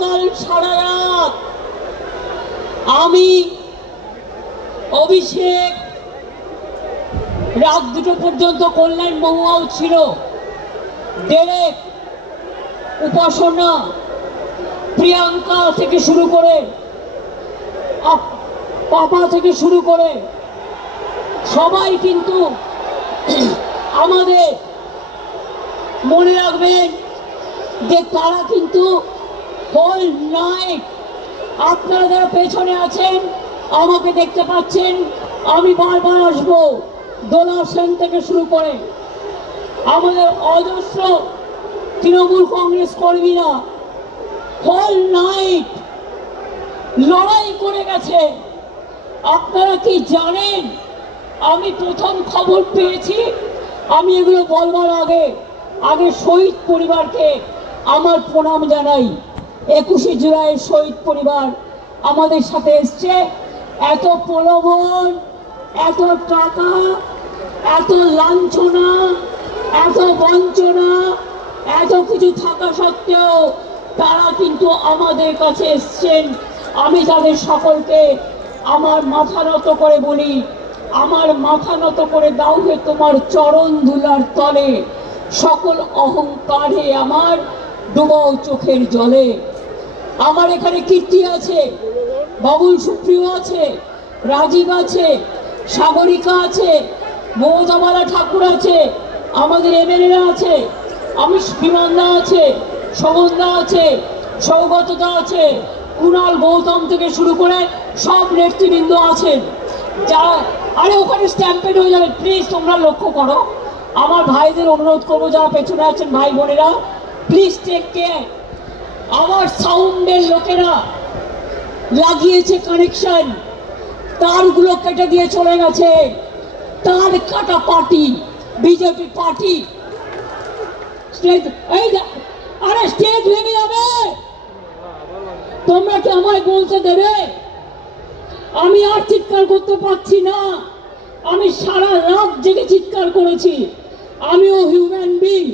গতকাল সারা রাত আমি অভিষেক রাত 2টো পর্যন্ত কল্যাণ মহুয়াও ছিল, ডেরেক, উপাসনা, প্রিয়াঙ্কা থেকে শুরু করে পাপা থেকে শুরু করে সবাই কিন্তু আমাদের মনে রাখবেন যে তারা কিন্তু হোল নাইট, আপনারা যারা পেছনে আছেন আমাকে দেখতে পাচ্ছেন, আমি বারবার আসবো, দোলা সেন থেকে শুরু করে আমাদের অজস্র তৃণমূল কংগ্রেস কর্মীরা হোল নাইট লড়াই করে গেছে। আপনারা কি জানেন, আমি প্রথম খবর পেয়েছি, আমি এগুলো বলবার আগে শহীদ পরিবারকে আমার প্রণাম জানাই। 21শে জুলাই শহীদ পরিবার আমাদের সাথে এসছে। এত প্রলোভন, এত টাকা, এত লাঞ্ছনা, এত বঞ্চনা, এত কিছু থাকা সত্ত্বেও তারা কিন্তু আমাদের কাছে এসছেন। আমি তাদের সকলকে আমার মাথা নত করে বলি, আমার মাথা নত করে দাও হে তোমার চরণ ধুলার তলে, সকল অহংকারে আমার ডুবাও চোখের জলে। আমার এখানে কীর্তি আছে, বাবুল সুপ্রিয় আছে, রাজীব আছে, সাগরিকা আছে, মমতাবালা ঠাকুর আছে, আমাদের এমএলএরা আছে, আমি বিমানদা আছে, সমন্দা আছে, সৌগতদা আছে, কুণাল গৌতম থেকে শুরু করে সব নেতৃবৃন্দ আছেন। যারা আরে ওখানে স্ট্যাম্পেড হয়ে যাবে, প্লিজ তোমরা লক্ষ্য করো। আমার ভাইদের অনুরোধ করবো, যারা পেছনে আছেন ভাই বোনেরা, প্লিজ টেক কেয়ার। আমার সাউন্ডের লোকেরা লাগিয়েছে কানেকশন, তারগুলো কেটে দিয়ে চলে গেছে। তার কাটা পার্টি, বিজেপি পার্টি। আরে স্টেজ ভেঙে যাবে, তোমরা কি আমায় বলতে দেবে? আমি আর চিৎকার করতে পারছি না। আমি সারা রাত জেগে চিৎকার করেছি। আমিও হিউম্যান বিং।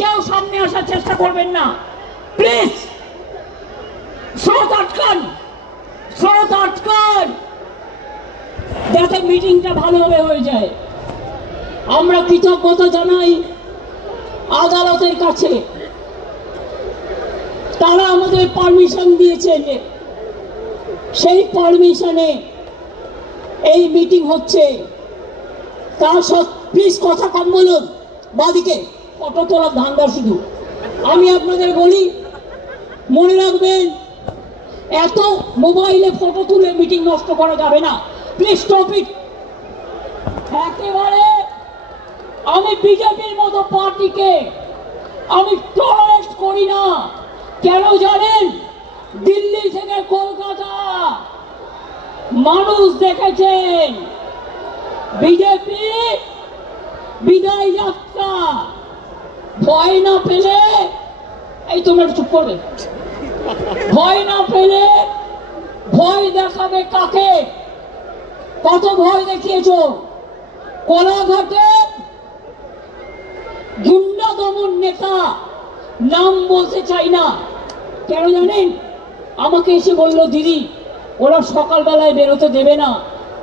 কেউ সামনে আসার চেষ্টা করবেন না প্লিজ। শরৎ আটকান, যাতে মিটিংটা ভালোভাবে হয়ে যায়। আমরা কৃতজ্ঞতা জানাই আদালতের কাছে, তারা আমাদের পারমিশন দিয়েছেন। সেই পারমিশনে এই মিটিং হচ্ছে। তার প্লিজ কথা কম বলুন, বাদিকে ফটো তোলার ধান্দা শুধু। আমি আপনাদের বলি, মনে রাখবেন, এত মোবাইলে ফটো তুলে মিটিং নষ্ট করা যাবে না, প্লিজ স্টপ ইট। একেবারে আমি বিজেপির মতো পার্টিকে আমি টলারেট করি না। কেন জানেন? দিল্লি থেকে কলকাতা মানুষ দেখেছেন বিজেপি বিদায় যাত্রা। ভয় না পেলে, এই তোমরা চুপ করবে, ভয় না পেলে ভয় দেখাবে কাকে? কত ভয় দেখিয়েছ? কোলাঘাটে গুন্ডা দমন নেতা, নাম বলতে চাই না, কেন জানেন? আমাকে এসে বলল, দিদি ওরা সকালবেলায় বেরোতে দেবে না,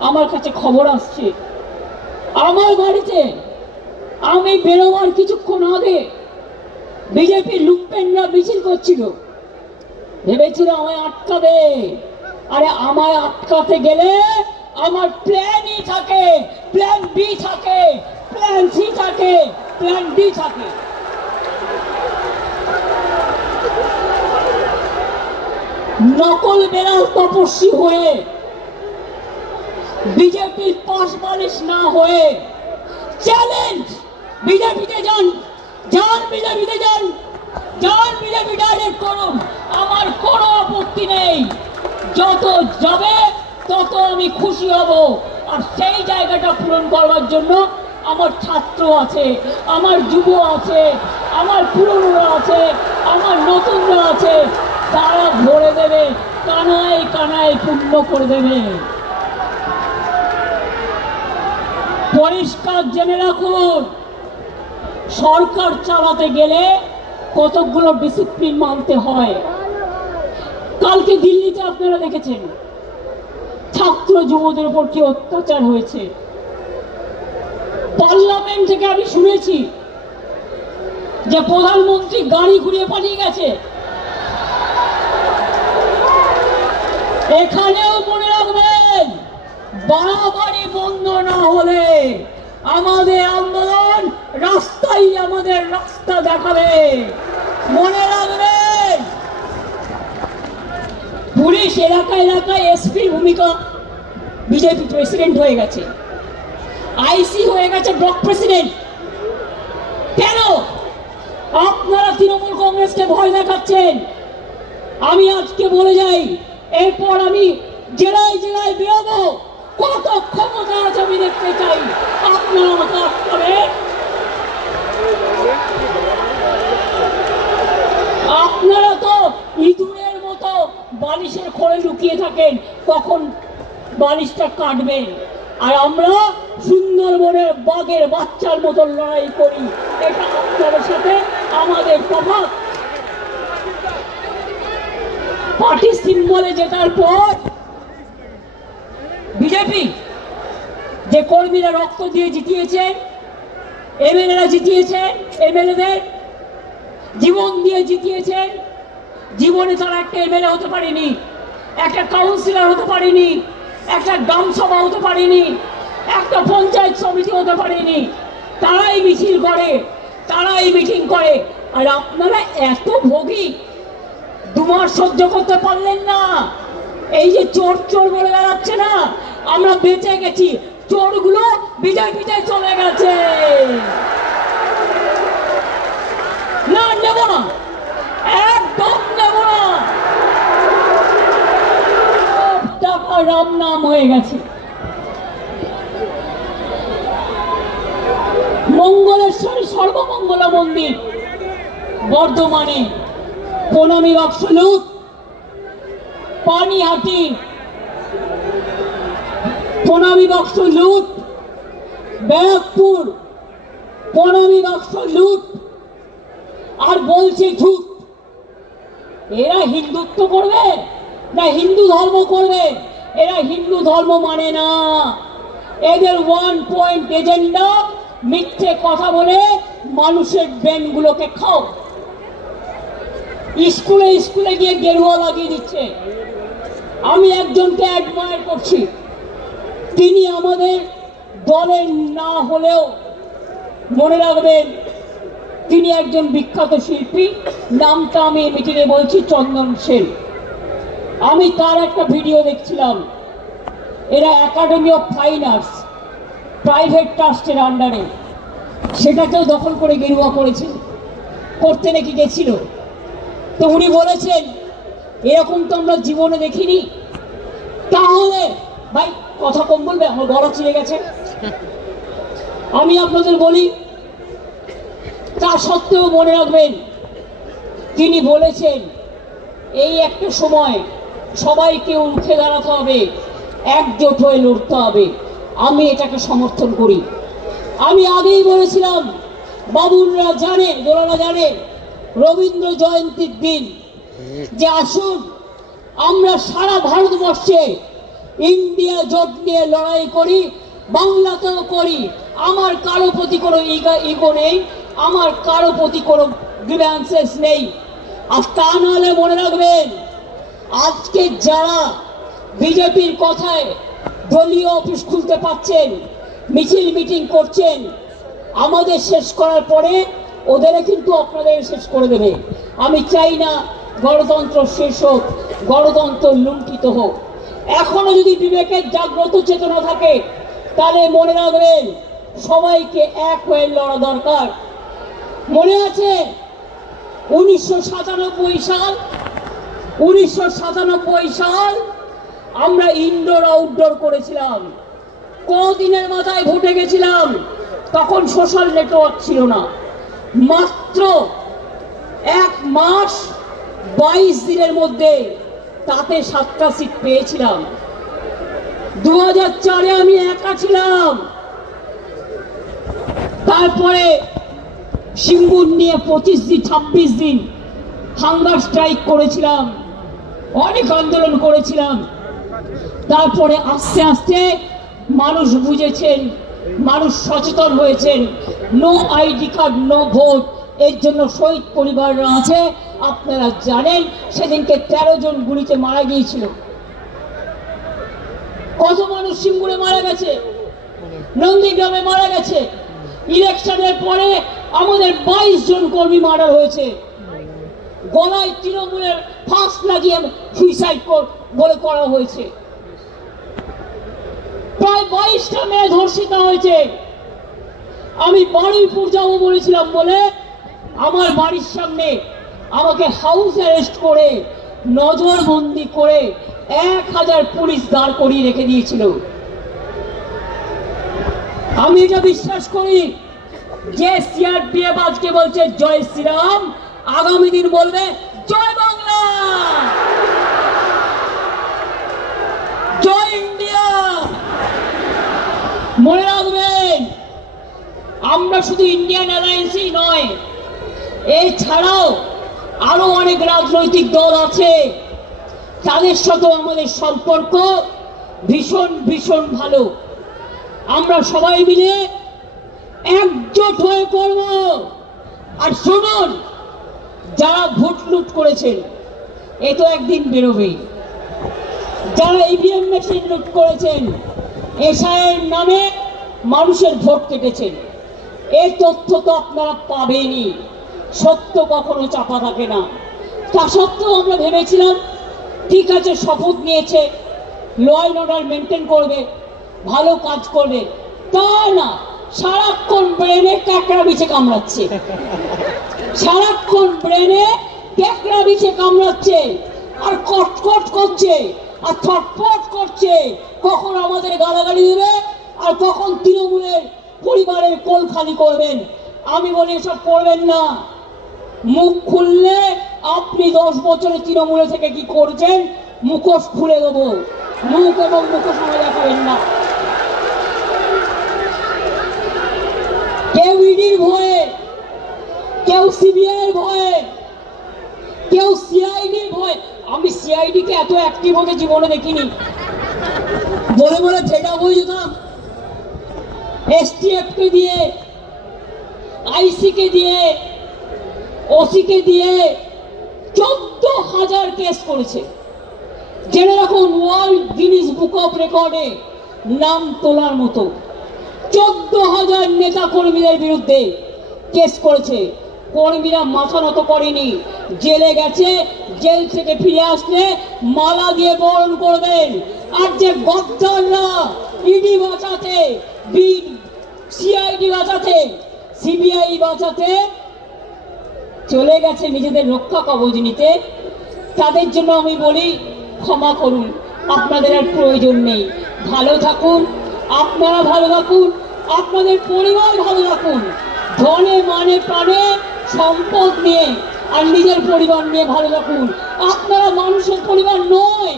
আমার কাছে খবর আসছে। আমার বাড়িতে আমি বেরোবার কিছুক্ষণ আগে বিজেপির লুম্পেনরা মিছিল করছিল, ভেবেছিল আমায় আটকাবে। আরে আমায় আটকাতে গেলে আমার প্ল্যান ই থাকে, প্ল্যান বি থাকে, প্ল্যান সি থাকে, প্ল্যান ডি থাকে। নকল বেড়াল তপস্বী হয়ে, বিজেপির পাশ বালিশ না হয়ে, চ্যালেঞ্জ, বিজেপিতে যান, বিজেপিতে যান, বিজেপি ডাইরেক্ট করুন, আমার কোনো আপত্তি নেই। যত যাবে তত আমি খুশি হব। আর সেই জায়গাটা পূরণ করবার জন্য আমার ছাত্র আছে, আমার যুব আছে, আমার পুরনোরা আছে, আমার নতুনরা আছে, তারা ভরে দেবে, কানায় কানায় পূর্ণ করে দেবে। পরিষ্কার জেনে রাখুন, সরকার চালাতে গেলে কতগুলো ডিসিপ্লিন মানতে হয়। কালকে দিল্লিতে আপনারা দেখেছেন ছাত্র যুবদের উপর কি অত্যাচার হয়েছে। পার্লামেন্ট থেকে আমি শুনেছি যে প্রধানমন্ত্রী গাড়ি ঘুরিয়ে পালিয়ে গেছে। এখানেও মনে রাখবেন, বাড়াবাড়ি বন্ধ না হলে আমাদের আন্দোলন রাস্তাই আমাদের রাস্তা দেখাবে। মনে রাখবেন, পুলিশ এলাকায় এলাকায় এসপির ভূমিকা, বিজেপি প্রেসিডেন্ট হয়ে গেছে, আইসি হয়ে গেছে ব্লক প্রেসিডেন্ট। কেন আপনারা তৃণমূল কংগ্রেসকে ভয় দেখাচ্ছেন? আমি আজকে বলে যাই, এরপর আমি জেলায় জেলায় বেরোবো, কত ক্ষমতা আছে আমি দেখতে চাই। আপনারা কাজ করে, আপনারা তো ইঁদুরের মতো বালিশের খোলে লুকিয়ে থাকেন, কখন বালিশটা কাটবেন। আর আমরা সুন্দরবনের বাঘের বাচ্চার মতো লড়াই করি। এটা আপনাদের সাথে আমাদের তফাৎ। পার্টি সিম্বলে জেতার পর বিজেপি যে কর্মীরা রক্ত দিয়ে জিতিয়েছেন, এমএলএরা জিতিয়েছেন, এমএলএদের জীবন দিয়ে জিতিয়েছেন। জীবনে তারা একটা এমএলএ হতে পারেনি, একটা কাউন্সিলর হতে পারেনি, একটা গ্রাম সভা হতে পারেনি, একটা পঞ্চায়েত সমিতি হতে পারেনি। তারাই মিছিল করে, তারাই মিটিং করে। আর আপনারা এত ভোগী, 2 মাস সহ্য করতে পারলেন না। এই যে চোর চোর বলে বেড়াচ্ছে না, আমরা বেঁচে গেছি, চোরগুলো বিজেপিতে চলে গেছে। না, নেব না, একদম নেব না। টাকা রাম নাম হয়ে গেছে। মঙ্গলেশ্বরী সর্বমঙ্গলা মন্দির বর্ধমানে প্রণামী বাক্স লুট, পানিহাটি প্রণামী বাক্স লুট, ব্যারাকপুর প্রণামী বাক্স লুট, আর বলছে ঝুট। এরা হিন্দুত্ব করবে না হিন্দু ধর্ম করবে? এরা হিন্দু ধর্ম মানে না। এদের 1 পয়েন্ট এজেন্ডা, মিথ্যে কথা বলে মানুষের ব্রেনগুলোকে খাও। স্কুলে স্কুলে গিয়ে গেরুয়া লাগিয়ে দিচ্ছে। আমি একজনকে অ্যাডমায়ার করছি, তিনি আমাদের দলের না হলেও মনে রাখবেন তিনি একজন বিখ্যাত শিল্পী। নামটা আমি মিটিংয়ে বলছি, চন্দন সেন। আমি তার একটা ভিডিও দেখছিলাম। এরা academy of fine arts private ট্রাস্টের আন্ডারে, সেটাকেও দখল করে গেরুয়া করেছে, করতে নাকি গেছিল। তো উনি বলেছেন এরকম তো আমরা জীবনে দেখিনি। তাহলে ভাই কথা কম বলবে, আমার গলা চিড়ে গেছে। আমি আপনাদের বলি, তা সত্ত্বেও মনে রাখবেন তিনি বলেছেন এই একটা সময় সবাইকে উঠে দাঁড়াতে হবে, একজোট হয়ে লড়তে হবে। আমি এটাকে সমর্থন করি। আমি আগেই বলেছিলাম, বাবুররা জানে, দোলারা জানে, রবীন্দ্র জয়ন্তীর দিন যে আসুন আমরা সারা ভারতবর্ষে ইন্ডিয়া জোট নিয়ে লড়াই করি, বাংলাতেও করি। আমার কারো প্রতি কোনো ইগো নেই, আমার কারো প্রতি কোনো গ্রিভ্যান্সেস নেই। আর তা নাহলে মনে রাখবেন, আজকে যারা বিজেপির কথায় দলীয় অফিস খুলতে পারছেন, মিছিল মিটিং করছেন, আমাদের শেষ করার পরে ওদের কিন্তু আপনাদের শেষ করে দেবে। আমি চাই না গণতন্ত্র শেষ হোক, গণতন্ত্র লুণ্ঠিত হোক। এখনো যদি বিবেকের জাগ্রত চেতনা থাকে, তাহলে মনে রাখবেন সবাইকে এক হয়ে লড়া দরকার। মনে আছে 1997 সাল আমরা ইনডোর আউটডোর করেছিলাম। কদিনের মাথায় ভোটে গেছিলাম, তখন সোশ্যাল নেটওয়ার্ক ছিল না। মাত্র 1 মাস 22 দিনের মধ্যে তাতে 7টা সিট পেয়েছিলাম। 2004-এ আমি একা ছিলাম। তারপরে সিঙ্গুর নিয়ে 26 দিন 26 দিন হাঙ্গার স্ট্রাইক করেছিলাম। অনেক আন্দোলন করেছিলাম। তারপরে আস্তে আস্তে মানুষ বুঝেছেন, মানুষ সচেতন হয়েছেন। No ID card no vote, এর জন্য শহীদ পরিবাররা আছে। আপনারা জানেন সেদিনকে 13 জন গুলিতে মারা গিয়েছিল। কত মানুষ সিঙ্গুরে মারা গেছে, নন্দীগ্রামে মারা গেছে। ইলেকশনের পরে আমাদের 22 জন কর্মী মারা হয়েছে। গলায় তৃণমূলের ফাঁস লাগিয়ে সুইসাইড বলে করা হয়েছে। প্রায় 22টা মেয়ে ধর্ষিত হয়েছে। আমি বারুইপুর যাবো বলেছিলাম বলে আমার বাড়ির সামনে আমাকে হাউস অ্যারেস্ট করে নজরবন্দি করে 1000 পুলিশ দাঁড় করিয়ে রেখে দিয়েছিল। আমি এটা বিশ্বাস করি যে সিআরপিএফ আজকে বলছে জয় শ্রীরাম, আগামী দিন বলবে জয় বাংলা, জয় ইন্ডিয়া। মনে রাখবেন, আমরা শুধু ইন্ডিয়ান অ্যালায়েন্সই নয়, এছাড়াও আরো অনেক রাজনৈতিক দল আছে, তাদের সাথেও আমাদের সম্পর্ক ভীষণ ভীষণ ভালো। আমরা সবাই মিলে একজোট হয়ে করব। আর শুনুন, যারা ভোট লুট করেছেন এ তো একদিন বেরোবেই। যারা ইভিএম মেশিন লুট করেছেন, এসআইয়ের নামে মানুষের ভোট কেটেছেন, এই তথ্য তো আপনারা পাবেনই। সত্য কখনো চাপা থাকে না। তা সত্ত্বেও আমরা ভেবেছিলাম ঠিক আছে, শপথ নিয়েছে, ল অ্যান্ড অর্ডার মেনটেন করবে, ভালো কাজ করবে। তা না, সারাক্ষণ ব্রেনে ক্যাকড়া বিছে কামড়াচ্ছে, সারাক্ষণ ব্রেনে ক্যাকড়া বিছে কামড়াচ্ছে, আর কটকট করছে, আর ছটফট করছে। কখন আমাদের গালাগালি দেবে, আর কখন তৃণমূলের পরিবারের কোল খালি করবেন। আমি বলি এসব করবেন না। মুখ খুললে আপনি 10 বছরে তৃণমূলে থেকে কি করছেন মুখোশ খুলে দেবো। মুখ এবং মুখোশ আমরা দেখাবেন না। কেউ ইডির ভয়ে, কেউ সিবিআইয়ের ভয়ে, কেউ সিআইডির ভয়ে। আমি সিআইডি কে এত অ্যাক্টিভ হতে জীবনে দেখিনি। বলে বলে ফেটা বই যেতাম। এসটিএফ কে দিয়ে, আইসি কে দিয়ে, ওসি কে দিয়ে 14,000 কেস করেছে। জেনে রাখুন, ওয়ার্ল্ড গিনিস বুক অফ রেকর্ডে নাম তোলার মতো 14,000 নেতা কর্মীদের বিরুদ্ধে কেস করেছে। কর্মীরা মাথা নত করেনি, জেলে গেছে। জেল থেকে ফিরে আসলে মালা দিয়ে বরণ করবেন। আর যে গদ্দাররা ইডি বাঁচাতে, সিআইডি বাঁচাতে, সিবিআই বাঁচাতে চলে গেছে নিজেদের রক্ষা কবচ নিতে, তাদের জন্য আমি বলি ক্ষমা করুন, আপনাদের আর প্রয়োজন নেই। ভালো থাকুন, আপনারা ভালো থাকুন, আপনাদের পরিবার ভালো থাকুন। ধনে মানে প্রাণে সম্পদ নিয়ে আর নিজের পরিবার নিয়ে ভালো থাকুন। আপনারা মানুষের পরিবার নয়,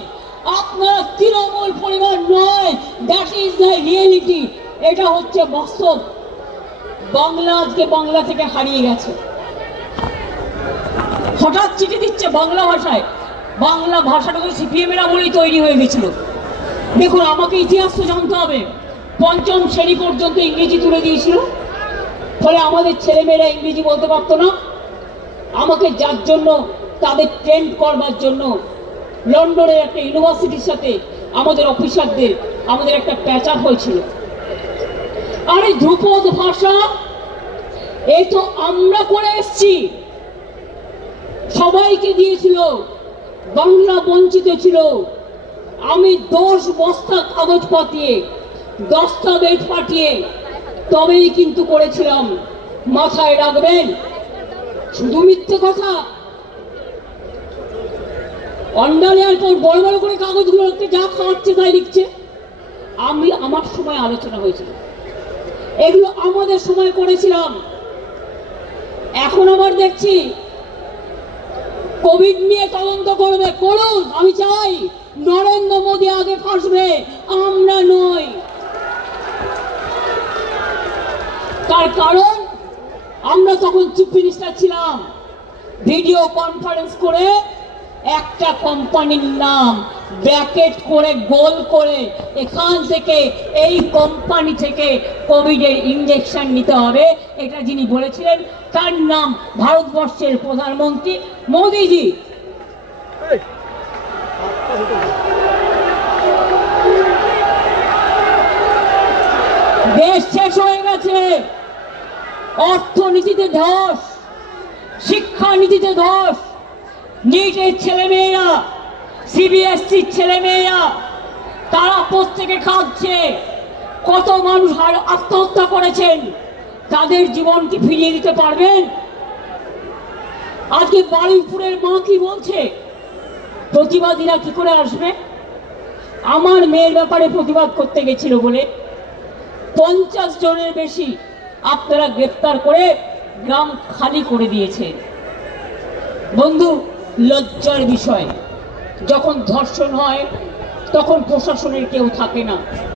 আপনারা তৃণমূল পরিবার নয়। That is the reality. এটা হচ্ছে বাস্তব। বাংলা আজকে বাংলা থেকে হারিয়ে গেছে। হঠাৎ চিঠি দিচ্ছে বাংলা ভাষায়। বাংলা ভাষাটা তো সিপিএমের আমলেই তৈরি হয়ে গেছিল। দেখুন, আমাকে ইতিহাস তো জানতে হবে। 5ম শ্রেণী পর্যন্ত ইংরেজি তুলে দিয়েছিল, ফলে আমাদের ছেলেমেয়েরা ইংরেজি বলতে পারতো না। আমাকে যার জন্য, তাদের ট্রেন্ড করবার জন্য লন্ডনের একটা ইউনিভার্সিটির সাথে আমাদের অফিসারদের আমাদের একটা প্যাচার হয়েছিল। আরে ধ্রুপদ ভাষা এ তো আমরা করে এসছি, সবাইকে দিয়েছিল। বাংলা বঞ্চিত ছিল। আমি 10 বস্তা কাগজ পাঠিয়ে, দস্তাবেজ পাঠিয়ে তবেই কিন্তু করেছিলাম। মাথায় রাখবেন, শুধু মিথ্যে কথা। অন্ডার এয়ারপোর্ট বড় বড় করে কাগজগুলো যা খাওয়াচ্ছে তাই লিখছে। আমার সময় আলোচনা হয়েছিল, এগুলো আমাদের সময় করেছিলাম। এখন আবার দেখছি কোভিড নিয়ে তদন্ত করবে, করুন। আমি চাই নরেন্দ্র মোদী আগে ফাঁসবে, আমরা নই। তার কারণ আমরা তখন চিফ মিনিস্টার ছিলাম। ভিডিও কনফারেন্স করে একটা কোম্পানির নাম ব্র্যাকেট করে গোল করে এখান থেকে এই কোম্পানি থেকে কোভিডের ইঞ্জেকশন নিতে হবে, এটা যিনি বলেছিলেন তার নাম ভারতবর্ষের প্রধানমন্ত্রী মোদিজি। দেশ শেষ হয়ে গেছে, অর্থনীতিতে ধস, শিক্ষানীতিতে ধস, নিটের ছেলেমেয়েরা, সিবিএসসির ছেলেমেয়েরা তারা প্রত্যেকে খাচ্ছে। কত মানুষ আত্মহত্যা করেছেন, তাদের জীবন কি ফিরিয়ে দিতে পারবেন? আজকে বারুইপুরের মা কি বলছে, প্রতিবাদীরা কি করে আসবে? আমার মেয়ের ব্যাপারে প্রতিবাদ করতে গেছিল বলে 50 জনের বেশি আপনারা গ্রেফতার করে গ্রাম খালি করে দিয়েছেন। বন্ধু, লজ্জার বিষয়, যখন ধর্ষণ হয় তখন প্রশাসনের কেউ থাকে না।